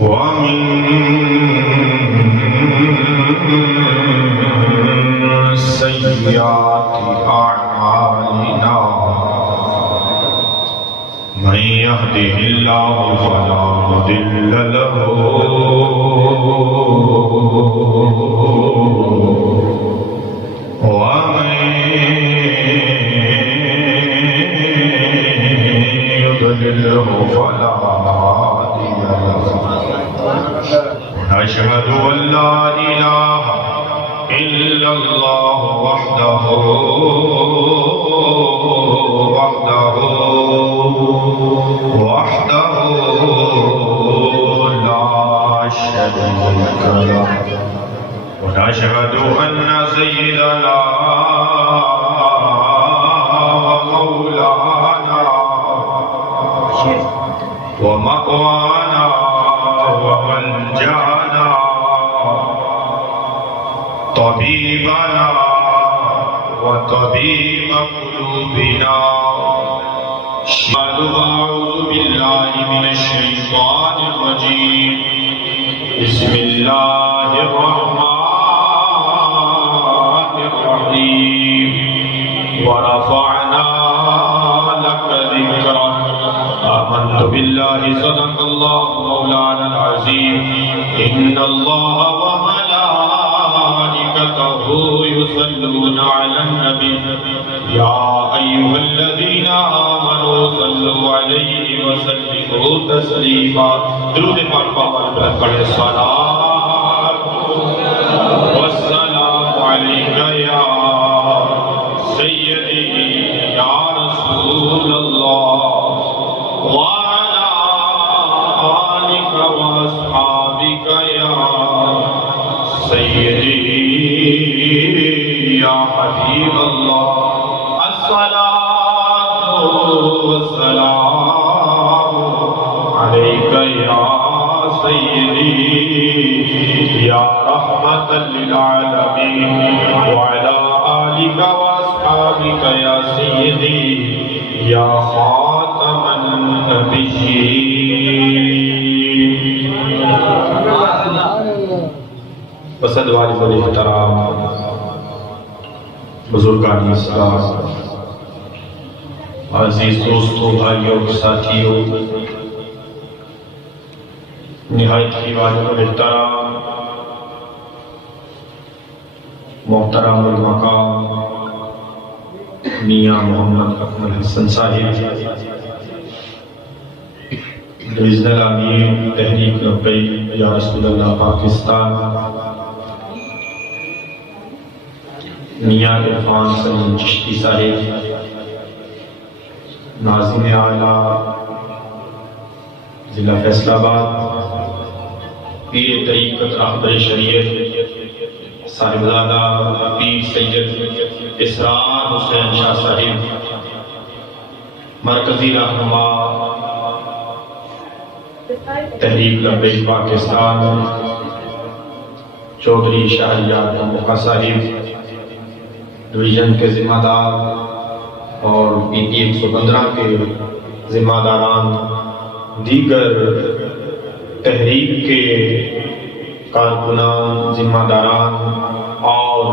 ومن سيئات أعمالنا من يهده الله فلا مضل له ومن يضلله فلا هادي له ونشهد أن لا إله إلا الله وحده لا شريك له ونشهد أن سيدنا ومولانا ومأوانا وملجأنا طبيبنا وطبيب قلوبنا أعوذ بالله من الشيطان الرجيم بسم الله الرحمن الرحيم ورفعنا لك ذكرك آمنت بالله صدق الله مولانا العظيم إن الله وملائكته يصلون على النبي يا أيها الذين آمنوا صلوا عليه وسلموا تسليما درود پاک پر پڑھے صلاۃ والسلام علیک یا سیدی یا رسول اللہ وعلى آلك واصحابك يا سيدي يا حبيب الله الصلاة والسلام عليك يا سيدي يا رحمة للعالمين وعلى آلك واصحابك يا سيدي يا خاتم النبيين پسند والی بڑی محترام بزرگان اسلام عزیز دوستوں بھائیوں ساتھیوں نہایت ہی واجب محترام محترم المقام میاں محمد اکمل حسن صاحب ڈویژنل امیر تحریک لبیک یا رسول اللہ پاکستان میاں عرفان سلیم چشتی صاحب ناظم اعلیٰ ضلع فیصل آباد پیر طریقت راہبر شریعت صاحبزادہ پیر سید اسرار حسین شاہ صاحب مرکزی رہنما تحریک لبیک پاکستان چودھری شاہیار مکہ صاحب ڈویژن کے ذمہ دار اور پی ٹی 115 کے ذمہ داران دیگر تحریک کے کارکنان ذمہ داران اور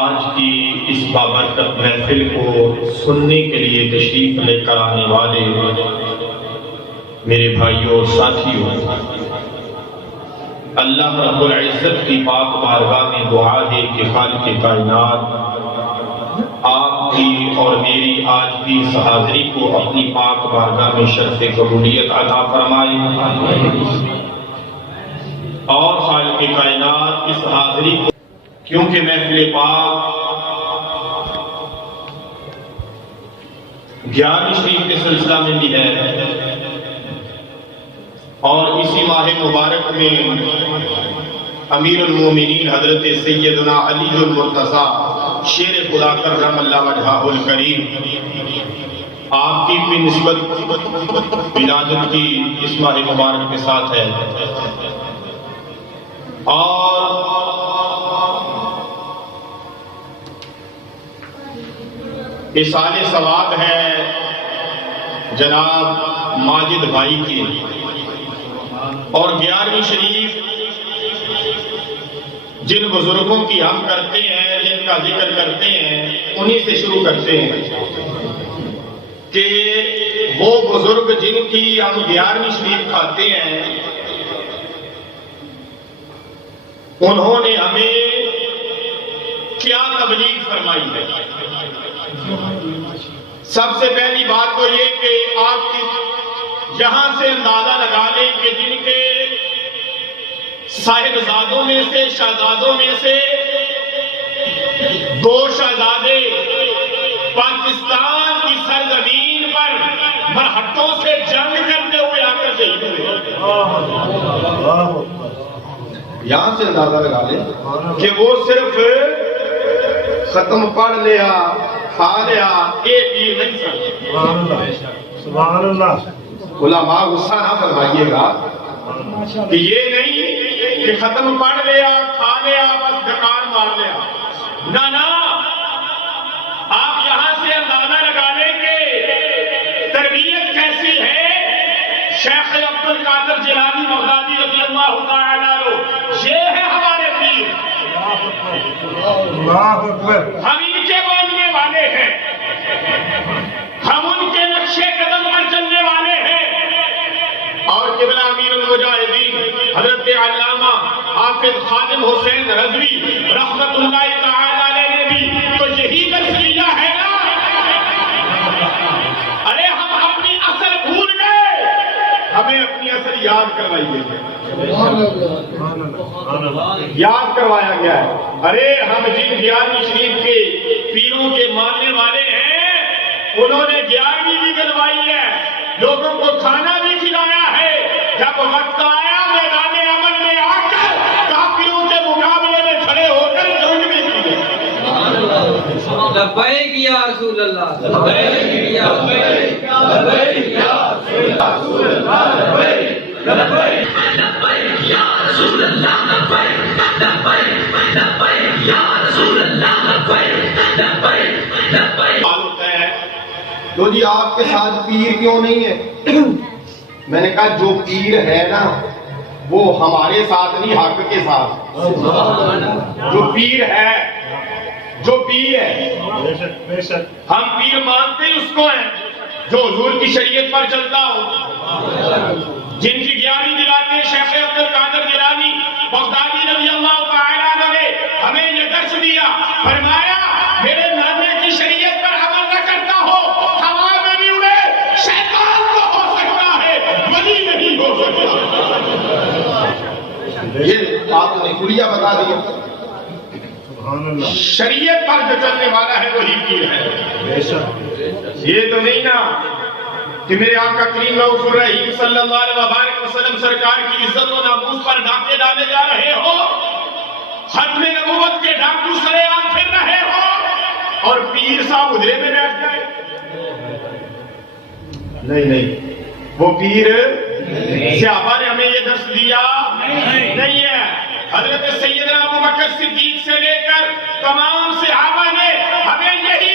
آج کی اس بابرکت محفل کو سننے کے لیے تشریف لے کر آنے والے میرے بھائیوں اور ساتھیوں اللہ رب العزت کی پاک بارگاہ میں دعا ہے کہ خالق کائنات آپ کی اور میری آج کی اس حاضری کو اپنی پاک بارگاہ میں شرف قبولیت عطا فرمائے اور خالق کائنات اس حاضری کو کیونکہ محفل پاک 11 شریف کے سلسلہ میں بھی ہے اور اسی ماہ مبارک میں امیر المومنین حضرت سیدنا علی المرتضیٰ شیر خدا کرم اللہ وجہہ الکریم آپ کی بھی نسبت ولادت کی اس ماہ مبارک کے ساتھ ہے اور اِسال ثواب ہے جناب ماجد بھائی کے، اور 11ویں شریف جن بزرگوں کی ہم کرتے ہیں، جن کا ذکر کرتے ہیں، انہی سے شروع کرتے ہیں کہ وہ بزرگ جن کی ہم 11ویں شریف کھاتے ہیں، انہوں نے ہمیں کیا تبلیغ فرمائی ہے۔ سب سے پہلی بات تو یہ کہ آپ یہاں سے اندازہ لگا لیں کہ جن کے صاحبزادوں میں سے، شہزادوں میں سے 2 شہزادے پاکستان کی سرزمین پر مرہٹوں سے جنگ کرتے ہوئے آ کر شہید ہوئے۔ یہاں سے اندازہ لگا لیں کہ وہ صرف ختم پڑھ لیا، کھا لیا، ایک پیر نہیں سن۔ سبحان اللہ۔ علماء غصہ نہ فرمائیے گا کہ یہ نہیں کہ ختم پڑھ لیا، کھا لیا، بس ڈکار مار لیا، نہ آپ یہاں سے اندازہ لگا لیں کہ تربیت کیسی ہے۔ شیخ عبد القادر جیلانی بغدادی رضی اللہ تعالیٰ عنہ، یہ ہے ہمارے پیر، ہم ان کے ماننے والے ہیں، ہم ان کے نقشے قدم پر چلنے والے ہیں۔ اور قبلہ امیر المجاہدین حضرت علامہ حافظ خادم حسین رضوی رحمت اللہ تعالی علیہ نے بھی تو یہی درس لیا ہے نا۔ ارے ہم اپنی اصل بھول گئے، ہمیں اپنی اصل یاد کروائی گئی ہے، یاد کروایا گیا ہے۔ ارے ہم جن 11ویں شریف کے پیروں کے ماننے والے ہیں، انہوں نے 11ویں بھی گلوائی ہے، لوگوں کو کھانا بھی کھلایا ہے۔ جب وقت آیا میدان عمل میں آ کر کافروں کے مقابلے میں کھڑے ہو کر جنگ بھی کی۔ لبیک یا رسول اللہ، لبیک یا رسول اللہ، لبیک یا رسول اللہ، لبیک یا رسول اللہ، تو جی آپ کے ساتھ پیر کیوں نہیں ہے؟ میں نے کہا جو پیر ہے نا وہ ہمارے ساتھ نہیں، حق کے ساتھ۔ جو پیر ہے، جو پیر ہے، ہم پیر مانتے اس کو ہیں جو حضور کی شریعت پر چلتا ہو، جن کی 11ویں دلاتے ہیں شیخ عبد القادر جیلانی بغدادی رضی اللہ تعالیٰ عنہ نے ہمیں یہ درس دیا، فرمایا میرے نانے کی شریعت پر عمل نہ کرتا ہو، ہوا میں بھی اڑے، شیطان تو ہو سکتا ہے، ولی نہیں ہو سکتا۔ یہ آپ نے کھلیا بتا دیا، شریعت پر جو چلنے والا ہے وہی پیر ہے۔ یہ تو نہیں نا کہ میرے آقا کریم رؤوف الرحیم صلی اللہ علیہ وسلم سرکار کی عزت و ناموس پر ڈاکے ڈالے جا رہے ہو، ختم نبوت کے ڈاکو سرے عام پھر رہے ہو، اور پیر صاحب ادھرے میں بیٹھ گئے۔ نہیں، وہ پیر صحابہ نے ہمیں یہ درس دیا نہیں ہے۔ حضرت سیدنا ابوبکر صدیق سے لے کر تمام صحابہ نے ہمیں یہی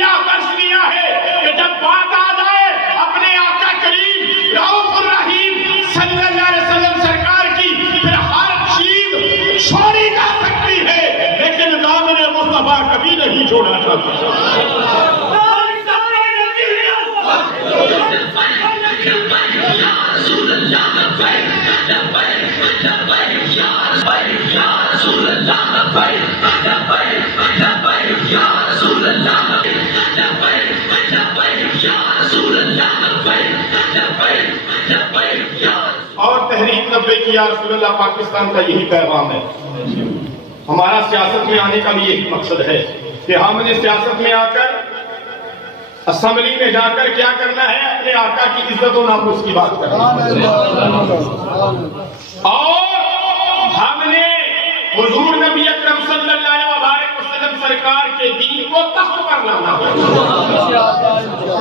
درس دیا ہے کہ جب بات آ جائے اپنے آقا کریم رؤوف الرحیم صلی اللہ علیہ وسلم سرکار کی، پھر ہر چیز چھوڑی جا سکتی ہے، لیکن دامن مصطفیٰ کبھی نہیں چھوڑا جاتا۔ اور تحریک لبیک یا رسول اللہ پاکستان کا یہی پیغام ہے۔ ہمارا سیاست میں آنے کا بھی یہی مقصد ہے کہ ہم نے سیاست میں آ کر اسمبلی میں جا کر کیا کرنا ہے؟ اپنے آقا کی عزت و ناموس کی بات کرنا ہے، اور ہم نے حضور نبی اکرم صلی اللہ علیہ وسلم سرکار کے دین کو تخت پر لانا ہے۔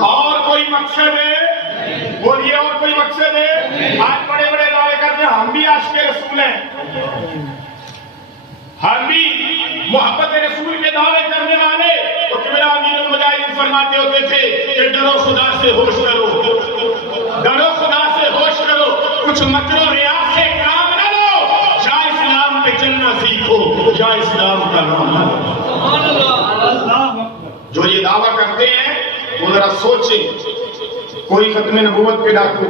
اور کوئی مقصد ہے؟ بولیے، اور کوئی مقصد ہے؟ آج بڑے بڑے دعوے کرتے ہیں ہم بھی عاشق رسول ہیں، ہم بھی محبت رسول کے دعوے کرنے والے، تو قبلہ امیر المجاہدین فرماتے ہوتے تھے کہ ڈرو خدا سے ہوش کرو، ڈرو خدا سے، ہوش کرو، کچھ مکر و ریاض سے کام نہ لو، یا اسلام پہ چلنا سیکھو یا اسلام کا نام نہ لو۔ جو یہ دعویٰ کرتے ہیں وہ ذرا سوچیں، کوئی ختم نبوت کے ڈاکو،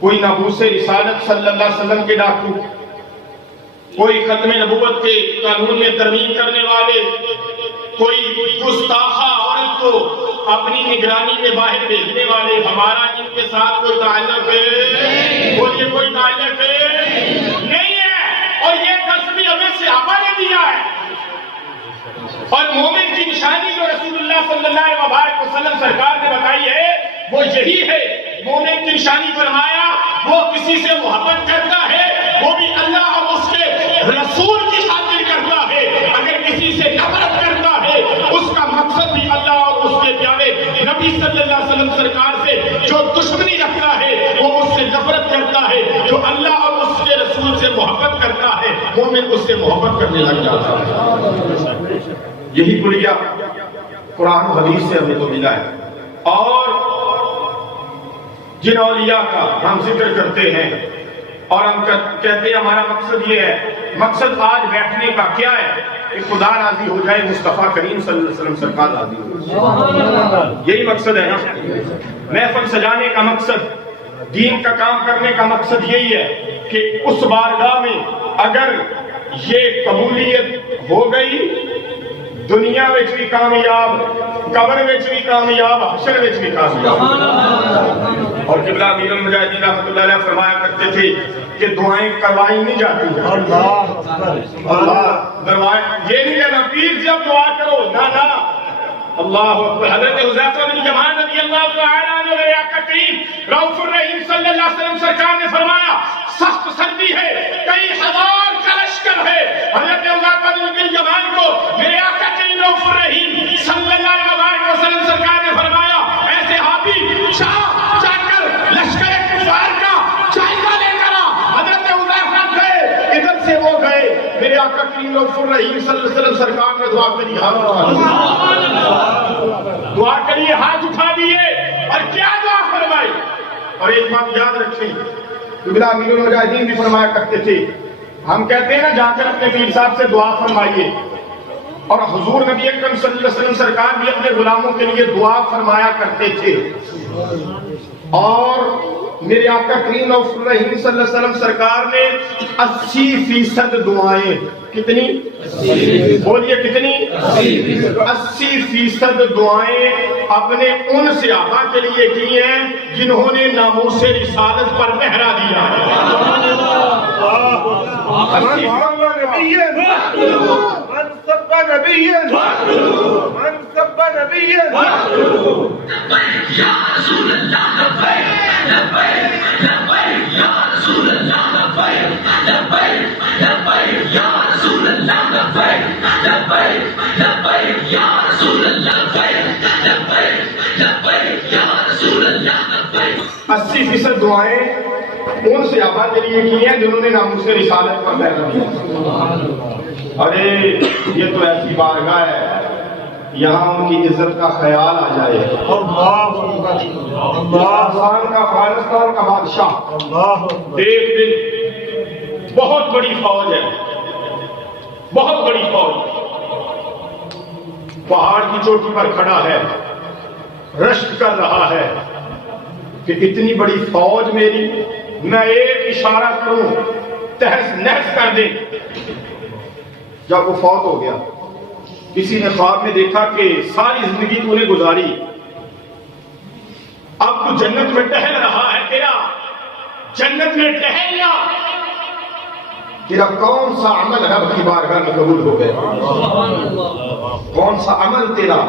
کوئی ناموس رسالت صلی اللہ علیہ وسلم کے ڈاکو، کوئی ختم نبوت کے قانون میں ترمیم کرنے والے، کوئی گستاخہ عورت کو اپنی نگرانی میں باہر بھیجنے والے، ہمارا ان کے ساتھ کوئی تعلق ہے؟ بولیے کوئی تعلق ہے؟ نہیں ہے۔ اور یہ درس بھی ہمیں صحابہ نے دیا ہے، اور مومن کی نشانی جو رسول اللہ صلی اللہ علیہ وسلم سرکار نے بتائی ہے وہ یہی ہے۔ مومن کی نشانی فرمایا وہ کسی سے محبت کرتا ہے وہ بھی اللہ اور اس کے رسول کی خاطر کرتا ہے، اگر کسی سے نفرت کرتا ہے اس کا مقصد بھی اللہ اور اس کے پیارے نبی صلی اللہ علیہ وسلم سرکار سے جو دشمنی رکھتا ہے وہ اس سے نفرت کرتا ہے، جو اللہ اور اس کے رسول سے محبت کرتا ہے مومن اس سے محبت کرنے لگ جاتا ہے۔ یہی کلیہ قرآن و حدیث سے ہمیں تو ملا ہے۔ اور جن اولیاء کا ہم ذکر کرتے ہیں اور ہم کہتے ہیں ہمارا مقصد یہ ہے، مقصد آج بیٹھنے کا کیا ہے کہ خدا راضی ہو جائے، مصطفیٰ کریم صلی اللہ علیہ وسلم سرکار راضی ہو جائے، یہی مقصد ہے نا۔ محفل سجانے کا مقصد، دین کا کام کرنے کا مقصد یہی ہے کہ اس بارگاہ میں اگر یہ قبولیت ہو گئی، دنیا میں بھی کامیاب، قبر میں بھی کامیاب، حشر میں بھی کامیاب۔ اور قبلہ امیر المجاہدین رحمۃ اللہ علیہ فرمایا کرتے تھے کہ دعائیں کروائی نہیں جاتی ہیں۔ اللہ دروائے یہ نہیں کہنا پیر جب دعا کرو، نہ اللہ اکبر۔ حضرت حذیفہ بن یمان رضی اللہ تعالیٰ عنہ میرے آقا کریم رؤوف الرحیم صلی اللہ علیہ وسلم سرکار نے فرمایا سخت سردی ہے، کئی ہزار کا لشکر ہے، حضرت حذیفہ بن یمان کو میرے آقا کریم رؤوف الرحیم صلی اللہ علیہ وسلم سرکار نے فرمایا اے صحابی جا کر لشکر کفار کا جائزہ لے کر آ۔ حضرت حذیفہ گئے، ادھر سے وہ گئے، میرے آقا کریم رؤوف الرحیم صلی اللہ علیہ وسلم سرکار نے دعا کری، دعا کریے، ہاتھ اٹھا دیے اور کیا دعا فرمائی۔ اور ایک بات یاد رکھیں، قبلہ امیر المجاہدین بھی فرمایا کرتے تھے، ہم کہتے ہیں نا جا کر اپنے پیر صاحب سے دعا فرمائیے، اور حضور نبی اکرم صلی اللہ علیہ وسلم سرکار بھی اپنے غلاموں کے لیے دعا فرمایا کرتے تھے۔ اور میرے آقا کریم رؤوف الرحیم صلی اللہ علیہ وسلم سرکار نے 80% دعائیں، کتنی؟ بولیے کتنی؟ 80% دعائیں اپنے ان صحابہ کے لیے کی ہیں جنہوں نے ناموس رسالت پر پہرا دیا ہے۔ اسی فیصد دعائیں ان صحابہ کے لیے کی ہیں جنہوں نے ناموس رسالت پر پہرا دیا۔ ارے یہ تو ایسی بارگاہ ہے یہاں ان کی عزت کا خیال آ جائے۔ خراسان کا، افغانستان کا بادشاہ ایک دن بہت بڑی فوج ہے، بہت بڑی فوج پہاڑ کی چوٹی پر کھڑا ہے، رشک کر رہا ہے کہ اتنی بڑی فوج میری، میں ایک اشارہ کروں تہس نہس کر دے۔ جب وہ فوت ہو گیا، کسی نے خواب میں دیکھا کہ ساری زندگی تو نے گزاری، اب تو جنت میں ٹہل رہا ہے، تیرا جنت میں ٹہلنا، تیرا کون سا عمل رب کی بارگاہ میں قبول ہو گیا؟ کون سا عمل تیرا؟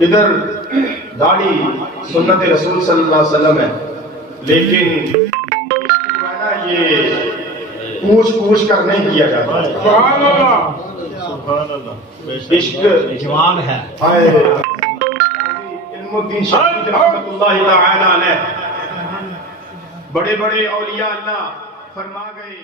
ادھر داڑھی سنت رسول صلی اللہ علیہ وسلم ہے، لیکن یہ پوچھ کر نہیں کیا جاتا۔ سبحان اللہ، عشق جوان ہے۔ علم الدین شاہد رحمۃ اللہ تعالی علیہ، بڑے بڑے اولیاء اللہ فرما گئے